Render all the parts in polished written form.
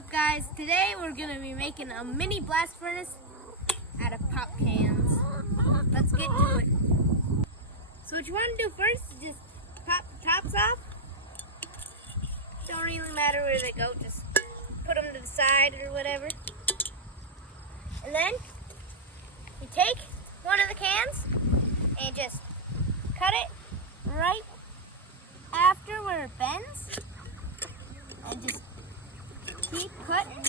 up, guys? Today we're going to be making a mini blast furnace out of pop cans. Let's get to it. So what you want to do first is just pop the tops off. Don't really matter where they go, just put them to the side or whatever. And then you take one of the cans and just cut it right after where it bends and just keep cutting.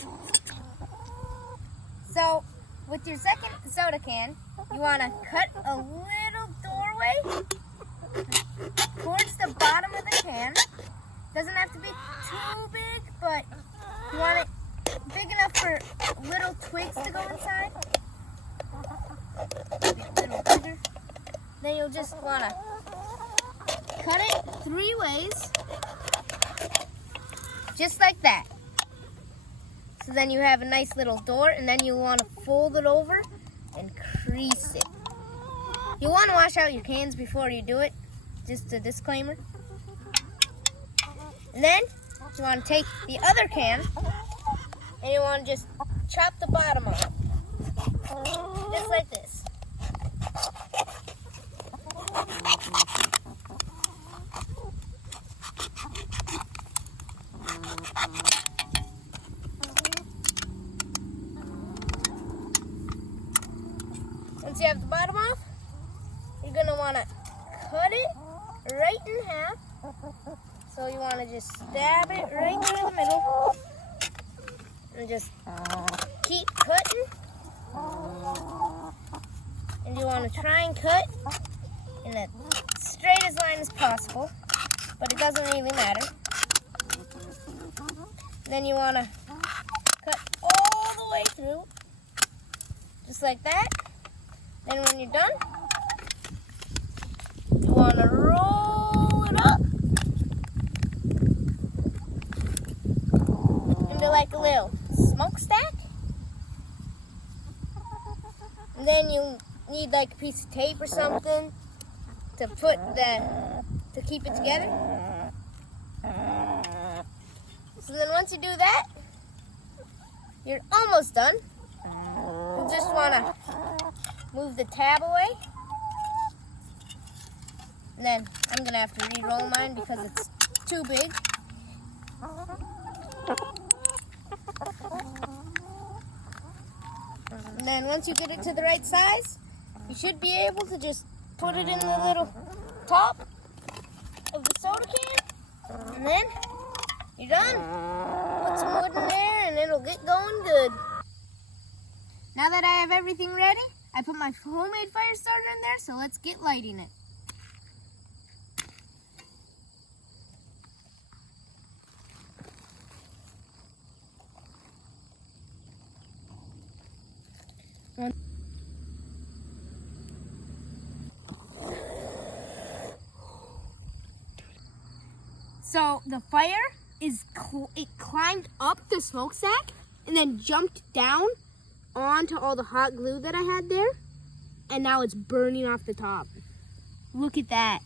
So with your second soda can, you want to cut a little doorway towards the bottom of the can. Doesn't have to be too big, but you want it big enough for little twigs to go inside. Maybe a little bigger. Then you'll just want to cut it 3 ways, just like that. So then you have a nice little door, and then you want to fold it over and crease it. You want to wash out your cans before you do it, just a disclaimer. And then you want to take the other can and you want to just chop the bottom off, just like this. Once you have the bottom off, you're going to want to cut it right in half. So you want to just stab it right through the middle and just keep cutting. And you want to try and cut in the straightest line as possible, but it doesn't really matter. Then you want to cut all the way through, just like that. Then when you're done, you want to roll it up into like a little smokestack. And then you need like a piece of tape or something to to keep it together. So then once you do that, you're almost done. You just want to move the tab away. And then I'm going to have to re-roll mine because it's too big. And then once you get it to the right size, you should be able to just put it in the little top of the soda can. And then you're done. Put some wood in there and it'll get going good. Now that I have everything ready, I put my homemade fire starter in there, so let's get lighting it. So the fire it climbed up the smokestack and then jumped down onto all the hot glue that I had there, and now it's burning off the top. Look at that.